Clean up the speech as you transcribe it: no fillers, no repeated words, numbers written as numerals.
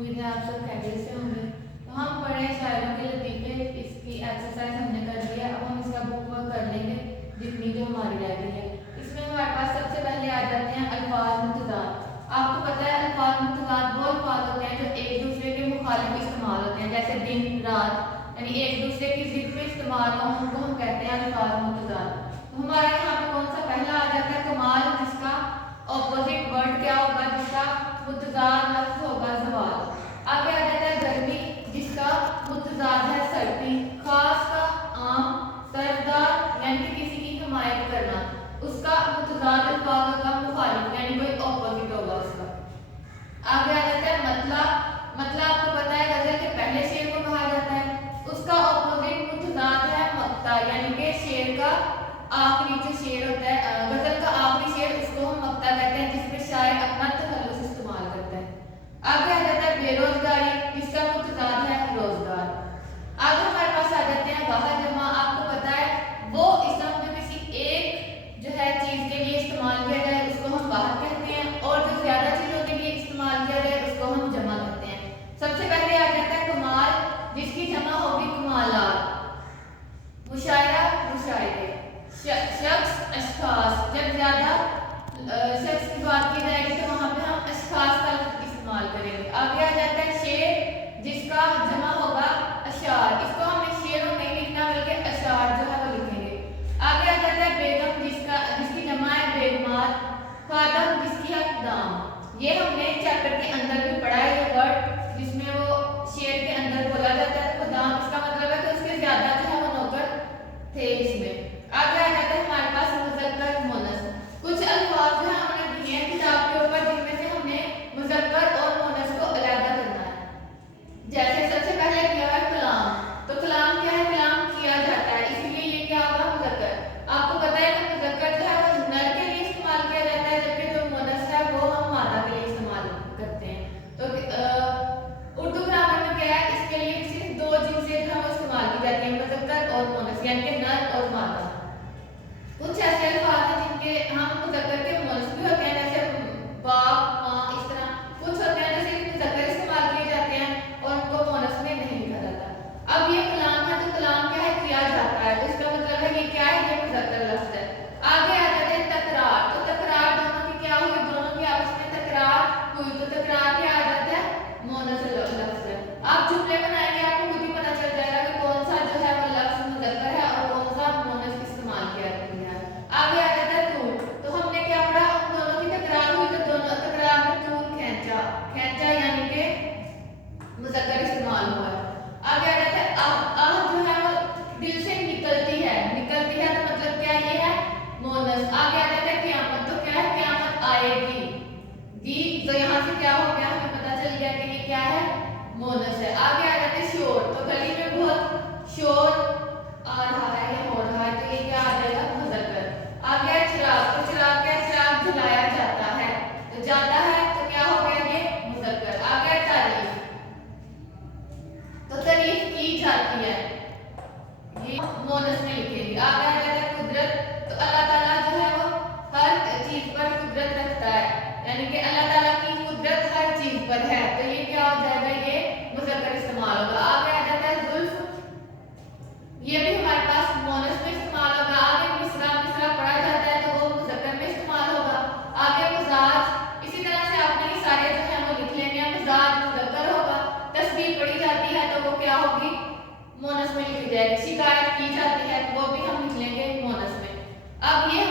उम्मीद है आप सब खैरियत से होंगे। तो हम पढ़े शायरों के लतीफ़े, इसकी एक्सरसाइज हमने कर ली है। अब हम इसका बुक वर्क कर लेंगे जितनी जो हमारी रह गई है। इसमें हमारे पास सबसे पहले आ जाते हैं अल्फाज मुतज़ाद। आपको पता है अल्फाज मुतज़ाद वो अल्फाज होते हैं जो एक दूसरे के मुखालिफ इस्तेमाल होते हैं, जैसे दिन रात, यानी एक दूसरे की जिद पे इस्तेमाल हो, उनको हम कहते हैं अल्फाज मुतज़ाद। तो हमारे यहाँ पे कौन सा पहला आ जाता है कमाल, जिसका ऑपोजिट वर्ड क्या होगा, जिसका मुतज़ाद लफ्ज़ होगा ज़वाल। आगे आ जाता है गर्मी, जिसका मुतज़ाद है सर्दी। खास का आम, तरफदार यानी कि किसी की हिमायत करना, उसका मुतज़ाद अल्फाज होगा मुखालिफ, यानी कोई ऑपोजिट होगा उसका। आगे आ जाता है मतला। मतला आपको पता है गजल के पहले शेर को कहा जाता है, उसका ऑपोजिट मुतज़ाद है मक्ता, यानी कि शेर का आखिरी जो शेर होता है, गजल का आखिरी शेर, उसको हम मक्ता कहते हैं, जिसमें शायर अपना तखल्लुस इस्तेमाल करता है। आगे आ जाता है बेरोजगारी, जिसका मुतज़ाद है रोजगार। आगे हमारे पास आ जाते हैं वाह जमा। आपको पता है वो इसम जो किसी एक जो है चीज के लिए इस्तेमाल किया जाए उसको हम वाह कहते हैं, और जो ज्यादा चीजों के लिए इस्तेमाल किया जाए उसको हम जमा कहते हैं। सबसे पहले आ जाता है कमाल, जिसकी जमा होगी कमालात। मुशायरा मुशायरे, शख्स अशखास, जब ज्यादा शख्स की बात की जाएगी तो वहां पे हम अशखास का इस्तेमाल करेंगे। आगे आ जाता है शेर, जिसका जमा होगा अशार। इसको हमें शेरों नहीं लिखना बल्कि अशार जो है वो लिखेंगे। आगे आ जाता है बेगम, जिसकी जमा है बेगमात। खादम, जिसकी है दाम। ये हमने चैप्टर के अंदर भी पढ़ा है, ये वर्ड जिसमें वो शेर के अंदर बोला जाता है तो दाम, इसका मतलब है कि उसके ज्यादा जो है वो नौकर थे इसमें। आगे आ जाता है हमारे पास मुज़क्कर मुअन्नस। कुछ अल्फाज जो है हमने दिए हैं किताब के ऊपर, जिनमें से हमने मुज़क्कर और मुअन्नस को अलग करना है। जैसे सबसे पहले किया है कलाम, तो कलाम क्या है, कलाम किया जाता है, इसलिए ये क्या होगा मुज़क्कर। आपको पता है कि मुज़क्कर जो है वो नर के लिए इस्तेमाल किया जाता है, जबकि जो मुअन्नस है वो हम मादा के लिए इस्तेमाल करते हैं। तो उर्दू ग्रामर में क्या है, इसके लिए सिर्फ दो जिन्सें जो है वो इस्तेमाल की जाती है, मुज़क्कर और मुअन्नस, यानी कि नर और मादा। कुछ ऐसे अल्फाज हैं जिनके हम मुज़क्कर के मुअन्नस भी होते हैं, जैसे बाप माँ, इस तरह कुछ होते हैं जैसे मुज़क्कर इस्तेमाल किए जाते हैं और उनको मुअन्नस में नहीं लिखा जाता। अब ये कलाम है, तो कलाम क्या है, किया जाता है, तो इसका मतलब है ये क्या है, ये मुज़क्कर लफ्ज़ है। आगे आ जाते हैं तकरार। तो तकरार दोनों की क्या हुई, दोनों की आपस में तकरार हुई, तो तकरार क्या आ जाता है, मुअन्नस लफ्ज़ है। आप जुमले बनाएंगे आपको खुद ही पता चल जाएगा कि कौन सा जो है वो लफ्ज़ मुज़क्कर है और कौन सा मुअन्नस इस्तेमाल किया गया है। आगे आ जाता है तूल। तो हमने क्या पढ़ा, उन दोनों की तकरार हुई, तो दोनों तकरार में तूल खींचा, खींचा यानी कि मुज़क्कर इस्तेमाल हुआ है। आगे आ जाता है आह जो है वो दिल से निकलती है, निकलती है तो मतलब क्या ये है, मुअन्नस। आगे आ जाता है क़यामत, तो क्या है, क़यामत आएगी, गी, तो यहाँ से क्या हो गया, हमें पता चल गया कि ये क्या है, मुअन्नस है। आगे आ जाते हैं शोर। तो गली में बहुत शोर आ रहा है या हो रहा है, तो ये क्या आ जाएगा, मुज़क्कर। आगे है चिराग। तो चिराग क्या, चिराग जलाया जाता है, तो जाता है तो क्या हो गया, ये मुज़क्कर। आगे है तारीफ। तो तारीफ की जाती है, ये मुअन्नस में लिखेंगे। आगे आ जाता है कुदरत। तो अल्लाह ताला जो है वो हर चीज पर कुदरत रखता है, यानी कि अल्लाह ताला की कुदरत हर चीज पर है, तो ये क्या हो जाएगा, ये मुज़क्कर इस्तेमाल होगा। आगे आ जाता है जुल्फ। ये भी हमारे पास मुअन्नस में इस्तेमाल होगा। आगे मिसरा, मिसरा पढ़ा जाता है तो वो मुज़क्कर में इस्तेमाल होगा। आगे मिजाज, इसी तरह से आपने ये सारे जो है वो लिख लेने हैं। मिजाज मुज़क्कर होगा। तस्बीह पढ़ी जाती है तो वो क्या होगी, मुअन्नस में लिखी जाएगी। शिकायत की जाती है तो वो भी हम लिख लेंगे मुअन्नस में। अब ये